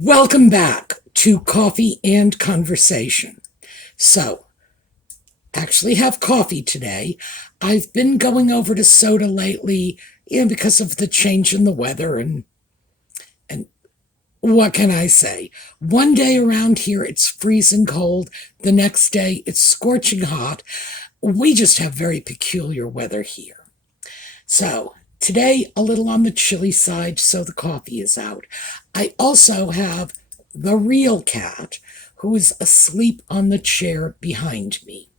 Welcome back to Coffee and Conversation. So, actually have coffee today. I've been going over to soda lately, because of the change in the weather and what can I say? One day around here it's freezing cold, the next day it's scorching hot. We just have very peculiar weather here. So, today a little on the chilly side, so the coffee is out. I also have the real cat who is asleep on the chair behind me.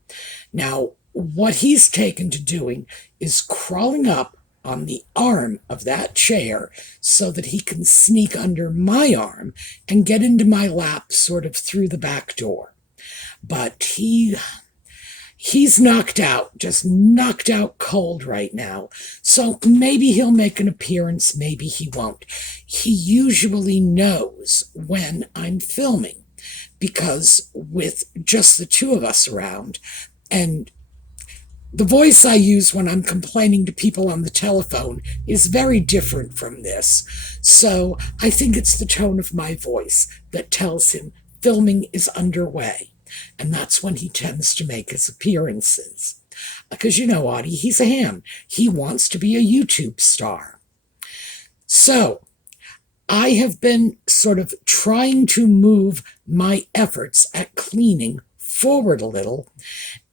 Now, what he's taken to doing is crawling up on the arm of that chair so that he can sneak under my arm and get into my lap sort of through the back door. But he's knocked out, just knocked out cold right now. So maybe he'll make an appearance, maybe he won't. He usually knows when I'm filming because with just the two of us around, and the voice I use when I'm complaining to people on the telephone is very different from this. So I think it's the tone of my voice that tells him filming is underway. And that's when he tends to make his appearances. Because Audie, he's a ham. He wants to be a YouTube star. So I have been sort of trying to move my efforts at cleaning forward a little,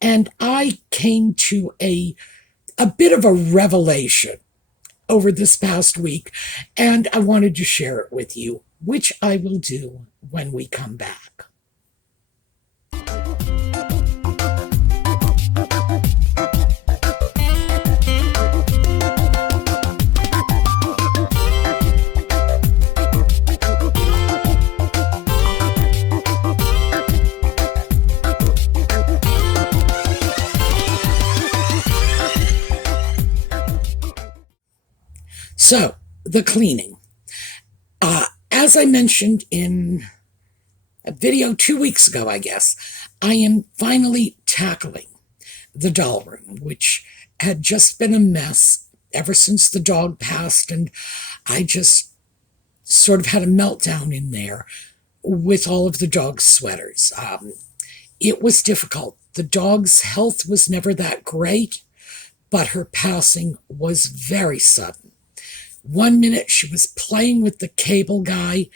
and I came to a bit of a revelation over this past week, and I wanted to share it with you, which I will do when we come back. So, the cleaning. As I mentioned in a video 2 weeks ago, I guess, I am finally tackling the doll room, which had just been a mess ever since the dog passed, and I just sort of had a meltdown in there with all of the dog's sweaters. It was difficult. The dog's health was never that great, but her passing was very sudden. One minute she was playing with the cable guy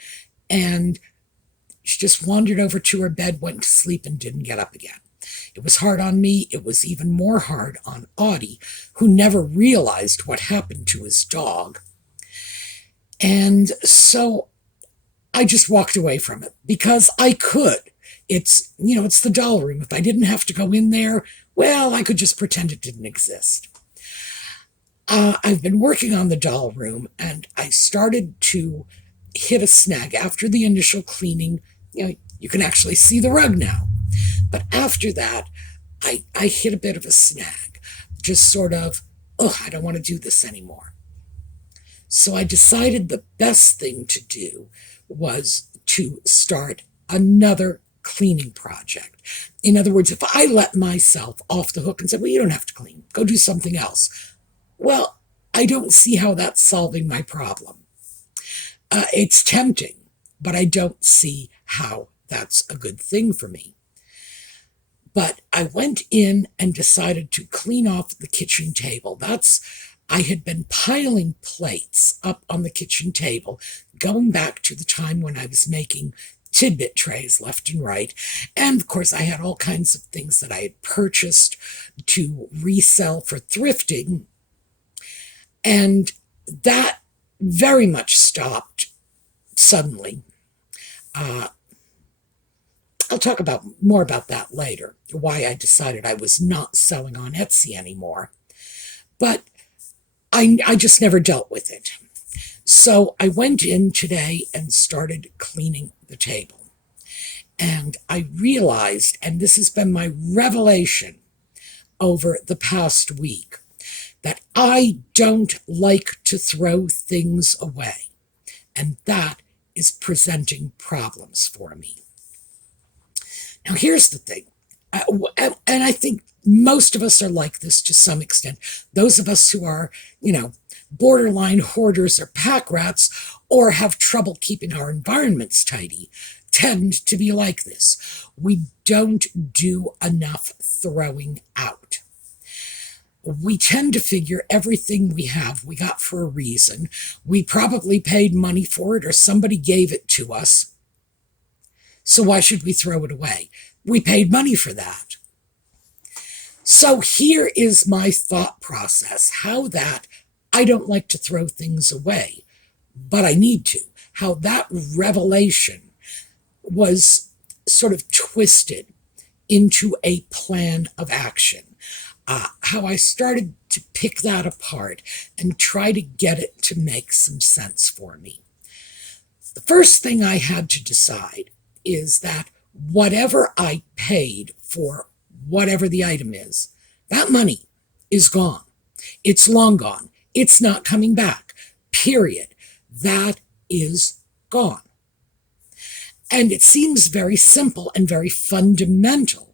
and she just wandered over to her bed, went to sleep, and didn't get up again. It was hard on me. It was even more hard on Audie, who never realized what happened to his dog. And so I just walked away from it because I could. It's the doll room. If I didn't have to go in there, well, I could just pretend it didn't exist. I've been working on the doll room, and I started to hit a snag. After the initial cleaning, you can actually see the rug now. But after that, I hit a bit of a snag. Just sort of, I don't want to do this anymore. So I decided the best thing to do was to start another cleaning project. In other words, if I let myself off the hook and said, well, you don't have to clean, go do something else. Well, I don't see how that's solving my problem. It's tempting, but I don't see how that's a good thing for me. But I went in and decided to clean off the kitchen table. I had been piling plates up on the kitchen table, going back to the time when I was making tidbit trays left and right. And of course, I had all kinds of things that I had purchased to resell for thrifting. And that very much stopped suddenly. I'll talk more about that later, why I decided I was not selling on Etsy anymore. But I just never dealt with it. So I went in today and started cleaning the table. And I realized, and this has been my revelation over the past week, that I don't like to throw things away. And that is presenting problems for me. Now, here's the thing. And I think most of us are like this to some extent. Those of us who are, borderline hoarders or pack rats, or have trouble keeping our environments tidy, tend to be like this. We don't do enough throwing out. We tend to figure everything we have we got for a reason. We probably paid money for it or somebody gave it to us. So why should we throw it away? We paid money for that. So here is my thought process, how that I don't like to throw things away, but I need to. How that revelation was sort of twisted into a plan of action. How I started to pick that apart and try to get it to make some sense for me. The first thing I had to decide is that whatever I paid for whatever the item is, that money is gone. It's long gone. It's not coming back. Period. That is gone. And it seems very simple and very fundamental.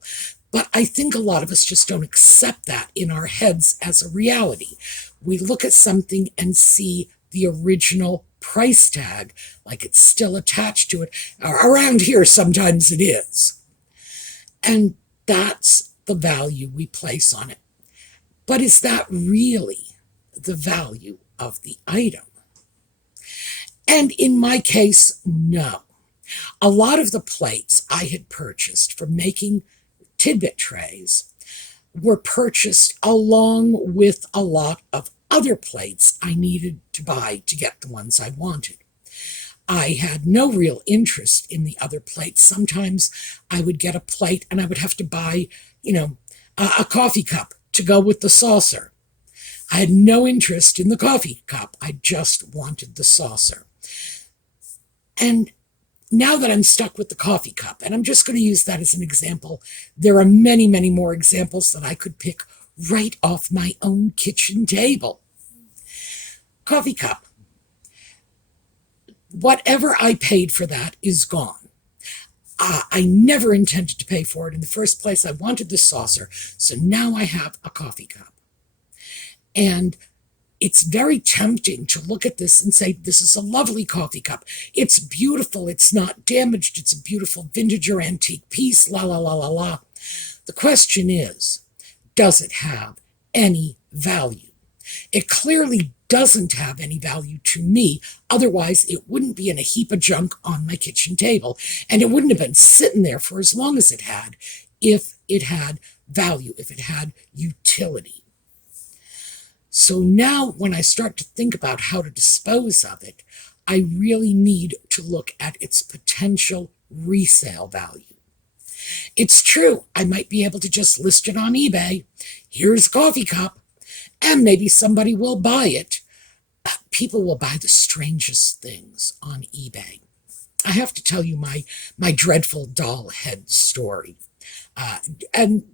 But I think a lot of us just don't accept that in our heads as a reality. We look at something and see the original price tag, like it's still attached to it. Around here, sometimes it is. And that's the value we place on it. But is that really the value of the item? And in my case, no. A lot of the plates I had purchased for making tidbit trays were purchased along with a lot of other plates I needed to buy to get the ones I wanted. I had no real interest in the other plates. Sometimes I would get a plate and I would have to buy, a coffee cup to go with the saucer. I had no interest in the coffee cup. I just wanted the saucer. And now that I'm stuck with the coffee cup, and I'm just going to use that as an example, there are many, many more examples that I could pick right off my own kitchen table. Coffee cup. Whatever I paid for that is gone. I never intended to pay for it in the first place. I wanted the saucer, so now I have a coffee cup. And it's very tempting to look at this and say, this is a lovely coffee cup. It's beautiful. It's not damaged. It's a beautiful vintage or antique piece, la, la, la, la, la. The question is, does it have any value? It clearly doesn't have any value to me. Otherwise, it wouldn't be in a heap of junk on my kitchen table. And it wouldn't have been sitting there for as long as it had if it had value, if it had utility. So now when I start to think about how to dispose of it, I really need to look at its potential resale value. It's true, I might be able to just list it on eBay. Here's a coffee cup, and maybe somebody will buy it. People will buy the strangest things on eBay. I have to tell you my dreadful doll head story. And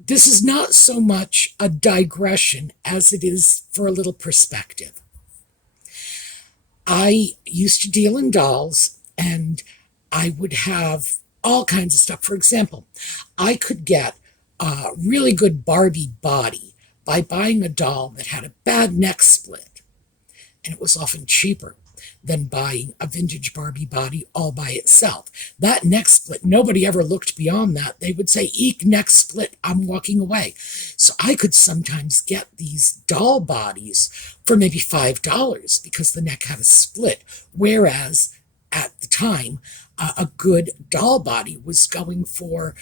this is not so much a digression as it is for a little perspective. I used to deal in dolls, and I would have all kinds of stuff. For example, I could get a really good Barbie body by buying a doll that had a bad neck split, and it was often cheaper than buying a vintage Barbie body all by itself. That neck split, nobody ever looked beyond that. They would say, eek, neck split, I'm walking away. So I could sometimes get these doll bodies for maybe $5 because the neck had a split, whereas at the time, a good doll body was going for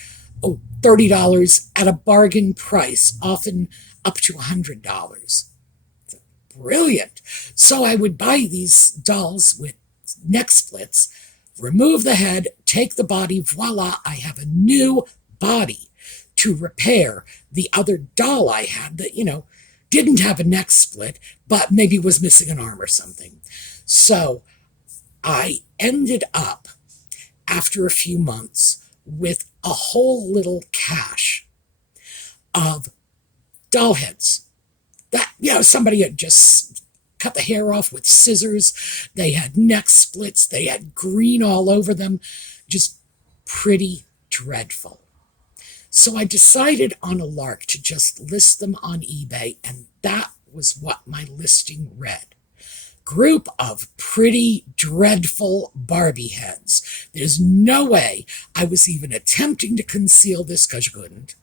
$30 at a bargain price, often up to $100. Brilliant. So I would buy these dolls with neck splits, remove the head, take the body, voila, I have a new body to repair the other doll I had that, didn't have a neck split, but maybe was missing an arm or something. So I ended up, after a few months, with a whole little cache of doll heads. That, somebody had just cut the hair off with scissors. They had neck splits. They had green all over them. Just pretty dreadful. So I decided on a lark to just list them on eBay, and that was what my listing read. Group of pretty dreadful Barbie heads. There's no way I was even attempting to conceal this because you couldn't.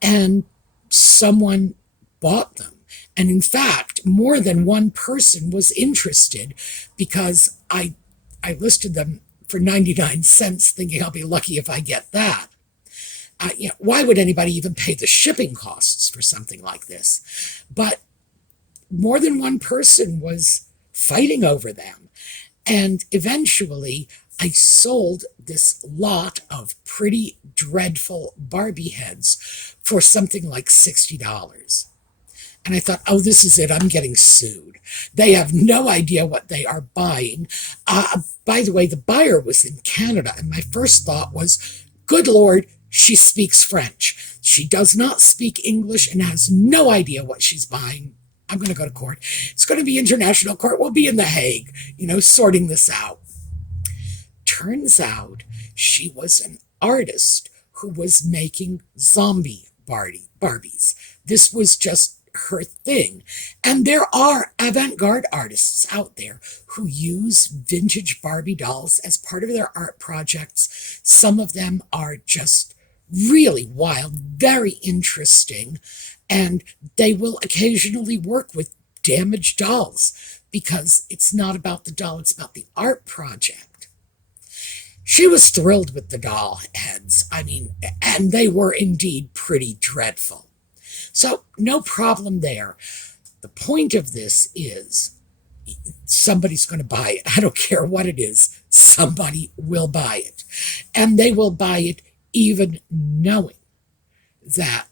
And someone bought them. And in fact, more than one person was interested because I listed them for 99 cents, thinking I'll be lucky if I get that. Why would anybody even pay the shipping costs for something like this? But more than one person was fighting over them. And eventually, I sold this lot of pretty dreadful Barbie heads for something like $60. And I thought, oh, this is it. I'm getting sued. They have no idea what they are buying. By the way, the buyer was in Canada. And my first thought was, good Lord, she speaks French. She does not speak English and has no idea what she's buying. I'm going to go to court. It's going to be international court. We'll be in The Hague, sorting this out. Turns out she was an artist who was making zombie Barbies. This was just her thing. And there are avant-garde artists out there who use vintage Barbie dolls as part of their art projects. Some of them are just really wild, very interesting, and they will occasionally work with damaged dolls because it's not about the doll, it's about the art project. She was thrilled with the doll heads, and they were indeed pretty dreadful. So no problem there. The point of this is somebody's going to buy it. I don't care what it is. Somebody will buy it. And they will buy it even knowing that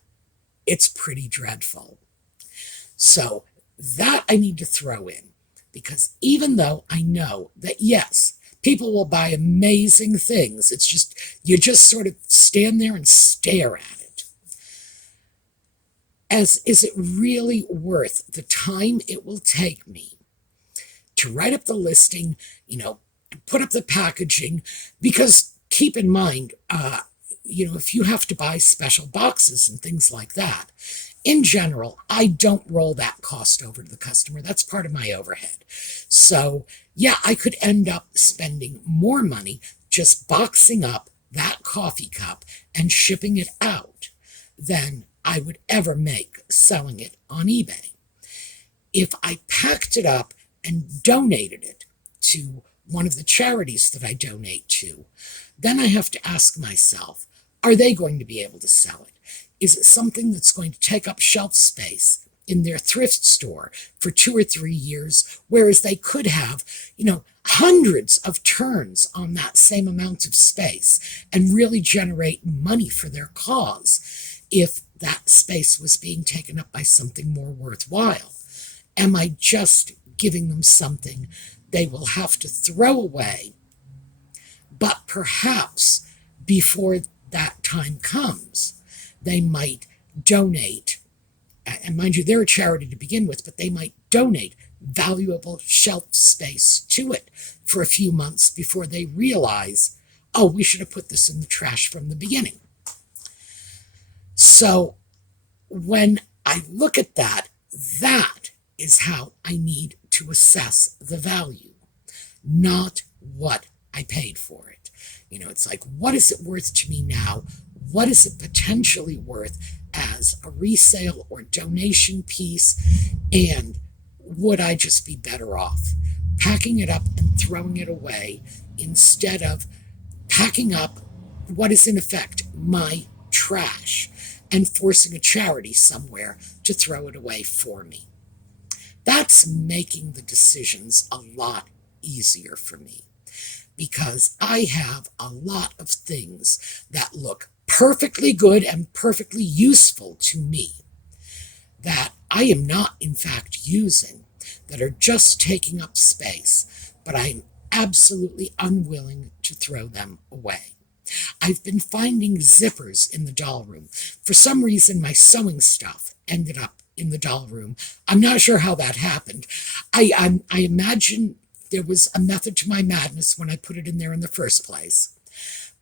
it's pretty dreadful. So that I need to throw in, because even though I know that, yes, people will buy amazing things, it's just, you just sort of stand there and stare at it. Is it really worth the time it will take me to write up the listing, put up the packaging? Because keep in mind, if you have to buy special boxes and things like that, in general, I don't roll that cost over to the customer. That's part of my overhead. So, yeah, I could end up spending more money just boxing up that coffee cup and shipping it out than I would ever make selling it on eBay. If I packed it up and donated it to one of the charities that I donate to, then I have to ask myself, are they going to be able to sell it? Is it something that's going to take up shelf space in their thrift store for 2 or 3 years, whereas they could have, hundreds of turns on that same amount of space and really generate money for their cause if that space was being taken up by something more worthwhile? Am I just giving them something they will have to throw away, but perhaps before that time comes, they might donate, and mind you, they're a charity to begin with, but they might donate valuable shelf space to it for a few months before they realize, oh, we should have put this in the trash from the beginning. So when I look at that, that is how I need to assess the value, not what I paid for it. It's like, what is it worth to me now? What is it potentially worth as a resale or donation piece? And would I just be better off packing it up and throwing it away instead of packing up what is in effect my trash and forcing a charity somewhere to throw it away for me? That's making the decisions a lot easier for me, because I have a lot of things that look perfectly good and perfectly useful to me that I am not, in fact, using, that are just taking up space, but I'm absolutely unwilling to throw them away. I've been finding zippers in the doll room. For some reason, my sewing stuff ended up in the doll room. I'm not sure how that happened. I imagine there was a method to my madness when I put it in there in the first place.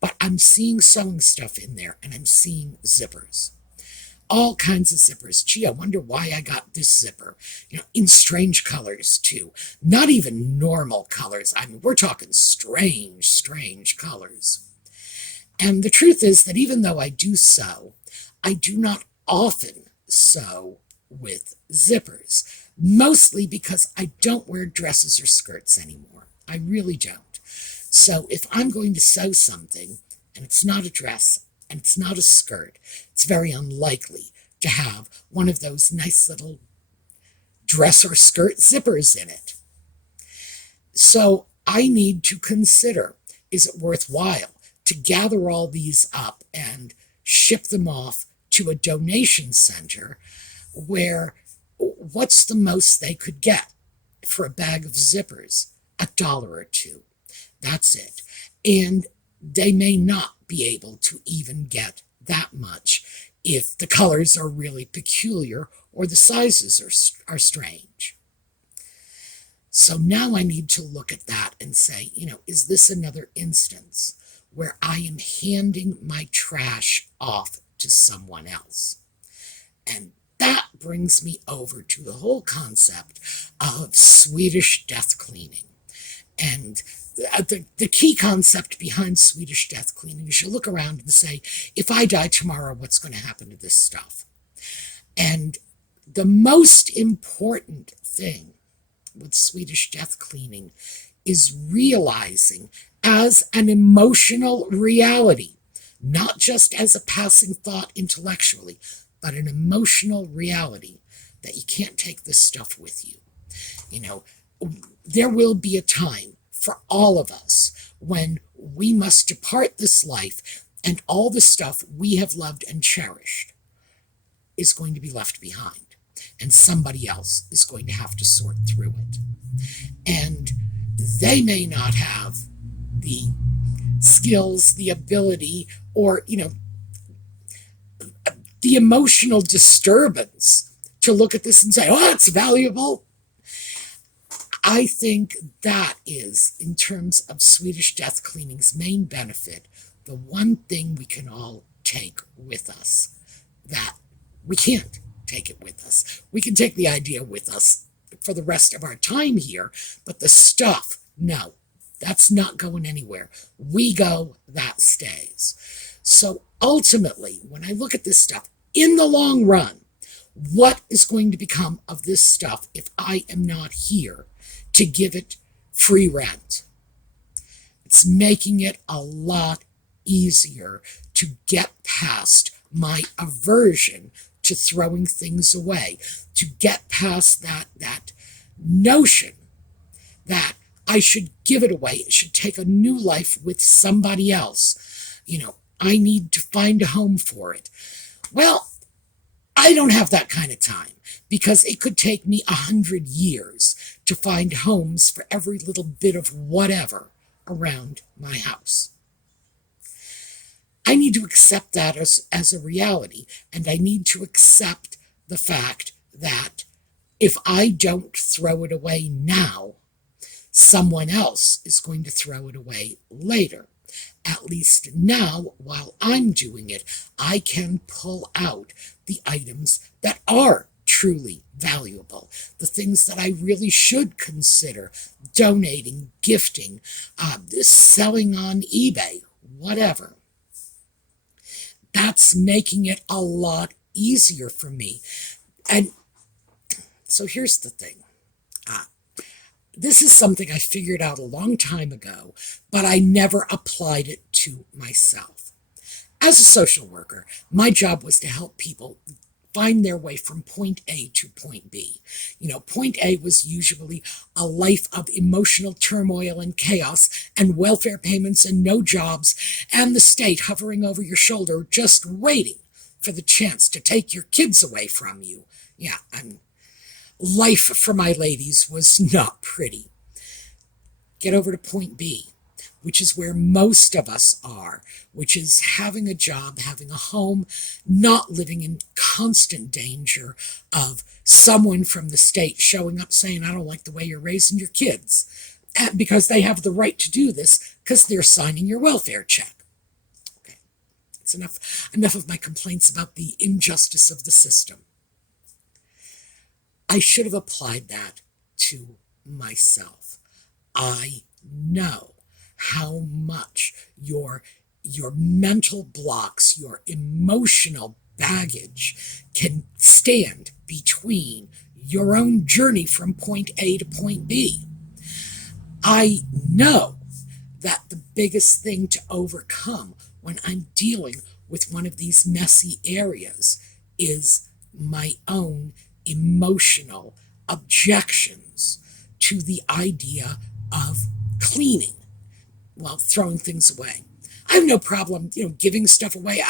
But I'm seeing sewing stuff in there, and I'm seeing zippers. all kinds of zippers. Gee, I wonder why I got this zipper. In strange colors, too. Not even normal colors. I mean, we're talking strange, strange colors. And the truth is that even though I do sew, I do not often sew with zippers, mostly because I don't wear dresses or skirts anymore. I really don't. So if I'm going to sew something, and it's not a dress, and it's not a skirt, it's very unlikely to have one of those nice little dress or skirt zippers in it. So I need to consider, is it worthwhile to gather all these up and ship them off to a donation center where what's the most they could get for a bag of zippers? $1 or $2. That's it. And they may not be able to even get that much if the colors are really peculiar or the sizes are strange. So now I need to look at that and say, is this another instance where I am handing my trash off to someone else? And that brings me over to the whole concept of Swedish death cleaning. And the key concept behind Swedish death cleaning is you look around and say, if I die tomorrow, what's going to happen to this stuff? And the most important thing with Swedish death cleaning is realizing as an emotional reality, not just as a passing thought intellectually, but an emotional reality that you can't take this stuff with you. There will be a time for all of us when we must depart this life and all the stuff we have loved and cherished is going to be left behind. And somebody else is going to have to sort through it. And they may not have the skills, the ability, or, the emotional disturbance to look at this and say, oh, it's valuable. I think that is, in terms of Swedish death cleaning's main benefit, the one thing we can all take with us. That we can't take it with us. We can take the idea with us for the rest of our time here, but the stuff, no, that's not going anywhere. We go, that stays. So ultimately, when I look at this stuff, in the long run, what is going to become of this stuff if I am not here to give it free rent? It's making it a lot easier to get past my aversion to throwing things away, to get past that notion that I should give it away. It should take a new life with somebody else. I need to find a home for it. Well, I don't have that kind of time because it could take me 100 years to find homes for every little bit of whatever around my house. I need to accept that as a reality, and I need to accept the fact that if I don't throw it away now, someone else is going to throw it away later. At least now, while I'm doing it, I can pull out the items that are truly valuable, the things that I really should consider donating, gifting, selling on eBay, whatever. That's making it a lot easier for me. And so here's the thing. This is something I figured out a long time ago, but I never applied it to myself. As a social worker, my job was to help people find their way from point A to point B. Point A was usually a life of emotional turmoil and chaos and welfare payments and no jobs and the state hovering over your shoulder just waiting for the chance to take your kids away from you. Life for my ladies was not pretty. Get over to point B, which is where most of us are, which is having a job, having a home, not living in constant danger of someone from the state showing up saying, I don't like the way you're raising your kids, because they have the right to do this because they're signing your welfare check. Okay, That's enough of my complaints about the injustice of the system. I should have applied that to myself. I know how much your mental blocks, your emotional baggage can stand between your own journey from point A to point B. I know that the biggest thing to overcome when I'm dealing with one of these messy areas is my own emotional objections to the idea of cleaning, well, throwing things away. I have no problem, giving stuff away.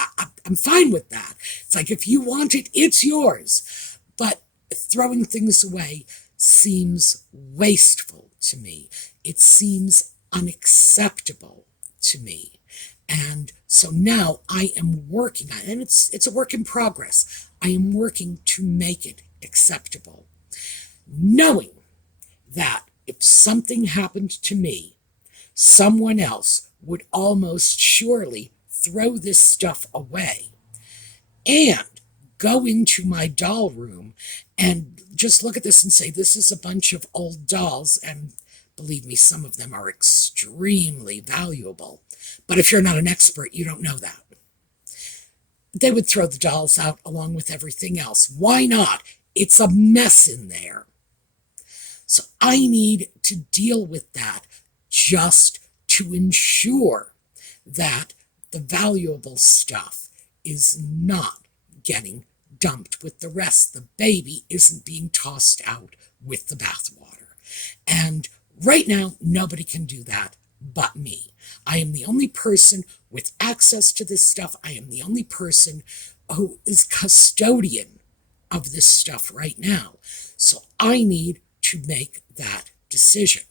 I'm fine with that. It's like, if you want it, it's yours. But throwing things away seems wasteful to me. It seems unacceptable to me. And so now I am working on it, and it's a work in progress. I am working to make it acceptable, knowing that if something happened to me, someone else would almost surely throw this stuff away and go into my doll room and just look at this and say, this is a bunch of old dolls, and believe me, some of them are extremely valuable. But if you're not an expert, you don't know that. They would throw the dolls out along with everything else. Why not? It's a mess in there. So I need to deal with that just to ensure that the valuable stuff is not getting dumped with the rest. The baby isn't being tossed out with the bathwater. And right now, nobody can do that but me. I am the only person with access to this stuff. I am the only person who is custodian of this stuff right now. So I need to make that decision.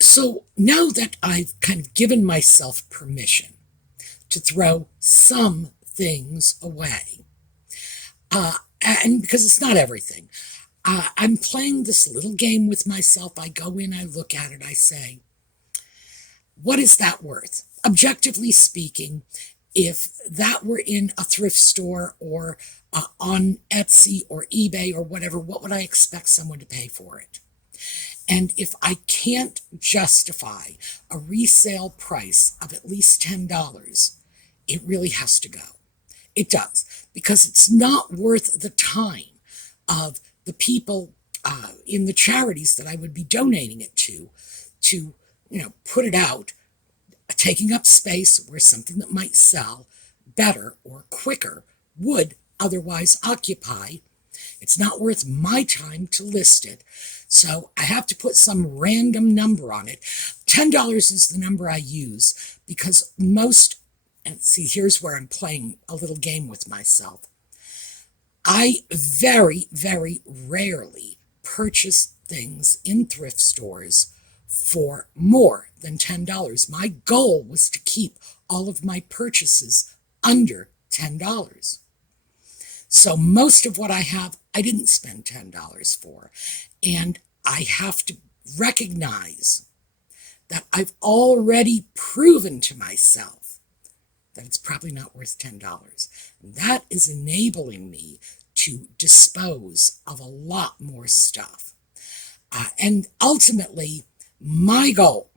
So now that I've kind of given myself permission to throw some things away, and because it's not everything, I'm playing this little game with myself. I go in, I look at it, I say, what is that worth? Objectively speaking, if that were in a thrift store or on Etsy or eBay or whatever, what would I expect someone to pay for it? And if I can't justify a resale price of at least $10, it really has to go. It does, because it's not worth the time of the people in the charities that I would be donating it to put it out, taking up space where something that might sell better or quicker would otherwise occupy. It's not worth my time to list it. So I have to put some random number on it. $10 is the number I use because and see, here's where I'm playing a little game with myself. I very, very rarely purchase things in thrift stores for more than $10. My goal was to keep all of my purchases under $10. So most of what I have, I didn't spend $10 for. And I have to recognize that I've already proven to myself that it's probably not worth $10. That is enabling me to dispose of a lot more stuff. And ultimately, my goal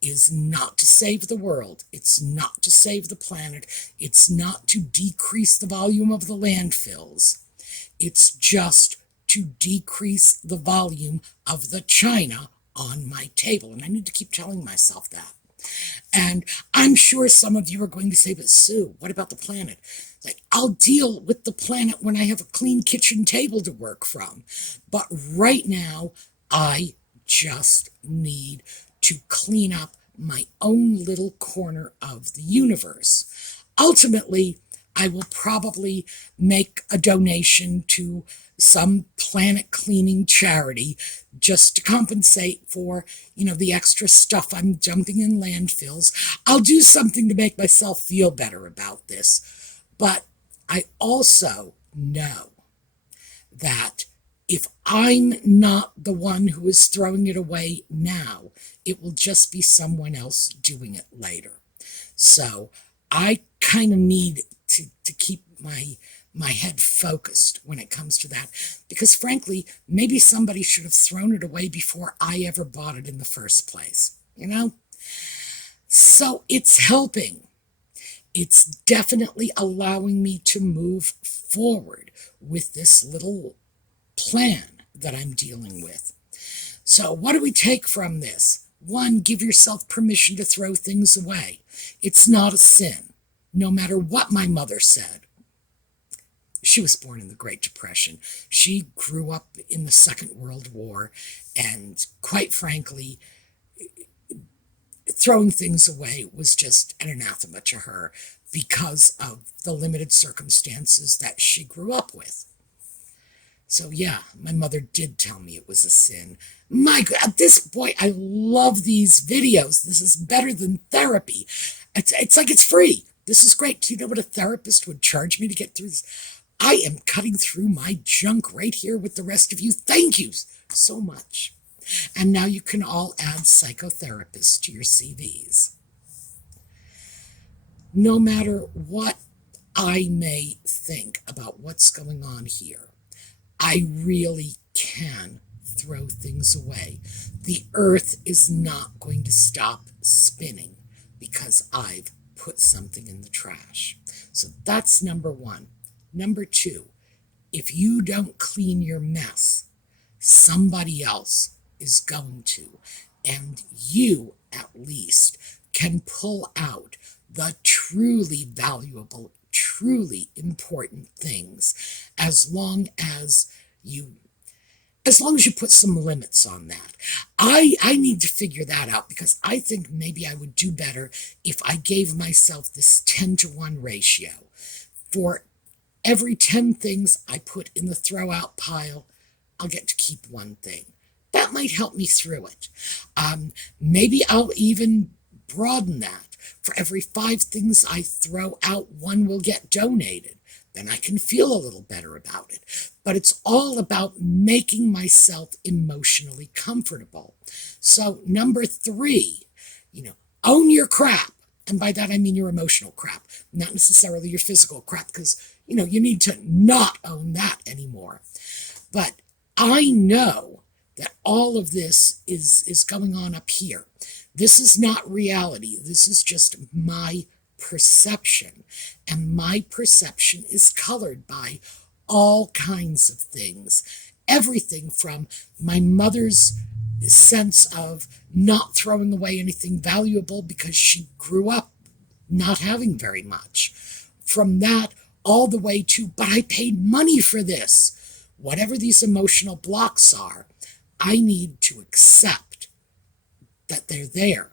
is not to save the world. It's not to save the planet. It's not to decrease the volume of the landfills. It's just to decrease the volume of the china on my table. And I need to keep telling myself that. And I'm sure some of you are going to say, but Sue, what about the planet? Like, I'll deal with the planet when I have a clean kitchen table to work from. But right now, I just need to clean up my own little corner of the universe. Ultimately, I will probably make a donation to some planet cleaning charity just to compensate for, the extra stuff I'm dumping in landfills. I'll do something to make myself feel better about this. But I also know that if I'm not the one who is throwing it away now, it will just be someone else doing it later. So I kind of need to keep my head focused when it comes to that, because frankly, maybe somebody should have thrown it away before I ever bought it in the first place, you know? So it's helping. It's definitely allowing me to move forward with this little plan that I'm dealing with. So what do we take from this? One, give yourself permission to throw things away. It's not a sin, no matter what my mother said. She was born in the Great Depression. She grew up in the Second World War, and quite frankly, throwing things away was just an anathema to her because of the limited circumstances that she grew up with. So yeah, my mother did tell me it was a sin. My God, at this point, I love these videos. This is better than therapy. It's like it's free. This is great. Do you know what a therapist would charge me to get through this? I am cutting through my junk right here with the rest of you. Thank you so much. And now you can all add psychotherapists to your CVs. No matter what I may think about what's going on here, I really can throw things away. The earth is not going to stop spinning because I've put something in the trash. So that's number one. Number two, if you don't clean your mess, somebody else is going to. And you, at least, can pull out the truly valuable, truly important things as long as you put some limits on that. I need to figure that out, because I think maybe I would do better if I gave myself this 10-to-1 ratio. For every 10 things I put in the throw out pile, I'll get to keep one thing. That might help me through it. Maybe I'll even broaden that. For every 5 things I throw out, 1 will get donated. Then I can feel a little better about it. But it's all about making myself emotionally comfortable. So number 3, own your crap. And by that I mean your emotional crap, not necessarily your physical crap, because, you need to not own that anymore. But I know that all of this is going on up here. This is not reality. This is just my perception. And my perception is colored by all kinds of things. Everything from my mother's sense of not throwing away anything valuable because she grew up not having very much. From that all the way to, but I paid money for this. Whatever these emotional blocks are, I need to accept that they're there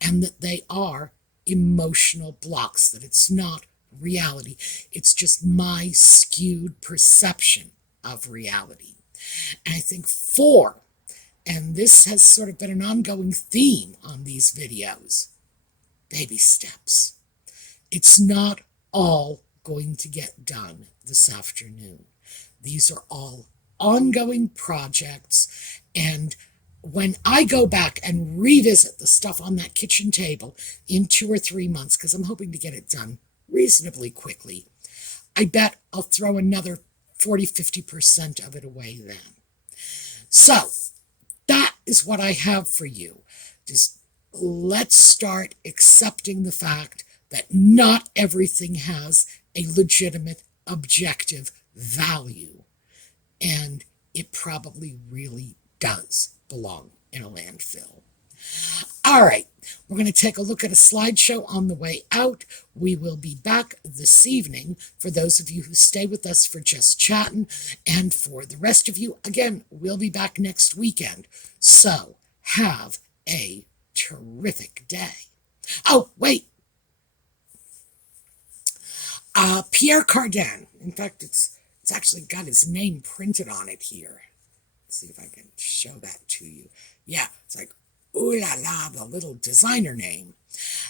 and that they are emotional blocks, that it's not reality. It's just my skewed perception of reality. And I think 4, and this has sort of been an ongoing theme on these videos, baby steps. It's not all going to get done this afternoon. These are all ongoing projects, and when I go back and revisit the stuff on that kitchen table in 2 or 3 months, because I'm hoping to get it done reasonably quickly, I bet I'll throw another 40-50% of it away then. So that is what I have for you. Just let's start accepting the fact that not everything has a legitimate, objective value. And it probably really does belong in a landfill. All right, we're going to take a look at a slideshow on the way out. We will be back this evening for those of you who stay with us for Just Chatting, and for the rest of you, again, we'll be back next weekend. So have a terrific day. Oh, wait. Pierre Cardin. In fact, it's actually got his name printed on it here. Let's see if I can show that to you. Yeah, it's like, ooh la la, the little designer name.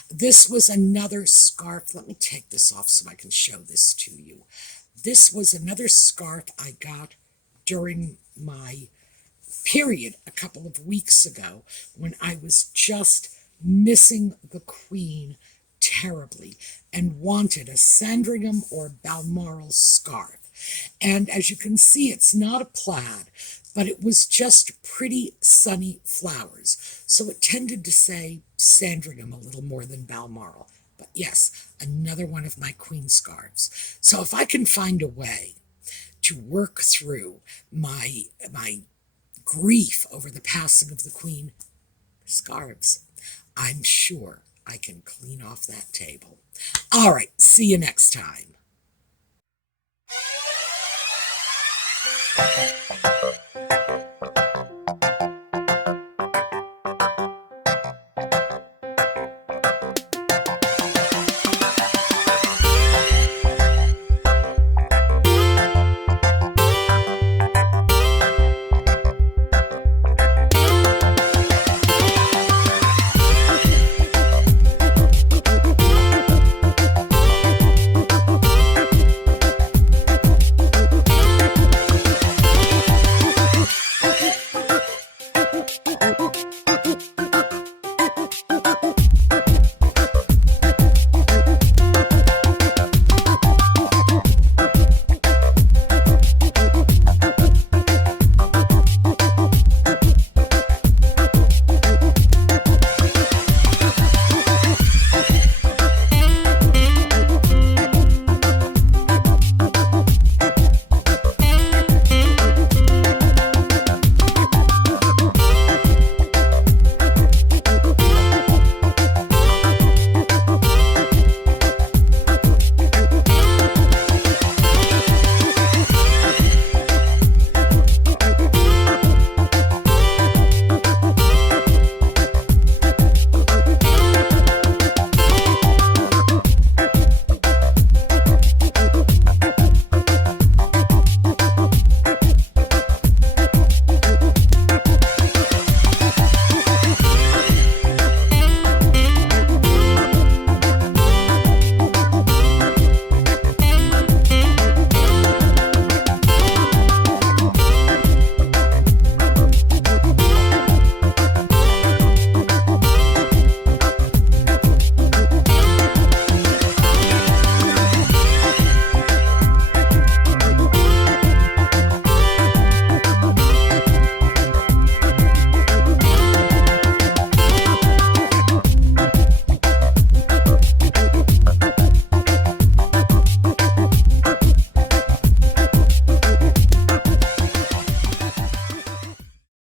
This was another scarf. Let me take this off so I can show this to you. This was another scarf I got during my period a couple of weeks ago when I was just missing the Queen terribly and wanted a Sandringham or Balmoral scarf. And as you can see, it's not a plaid, but it was just pretty sunny flowers. So it tended to say Sandringham a little more than Balmoral. But yes, another one of my queen scarves. So if I can find a way to work through my grief over the passing of the queen scarves, I'm sure I can clean off that table. All right, see you next time.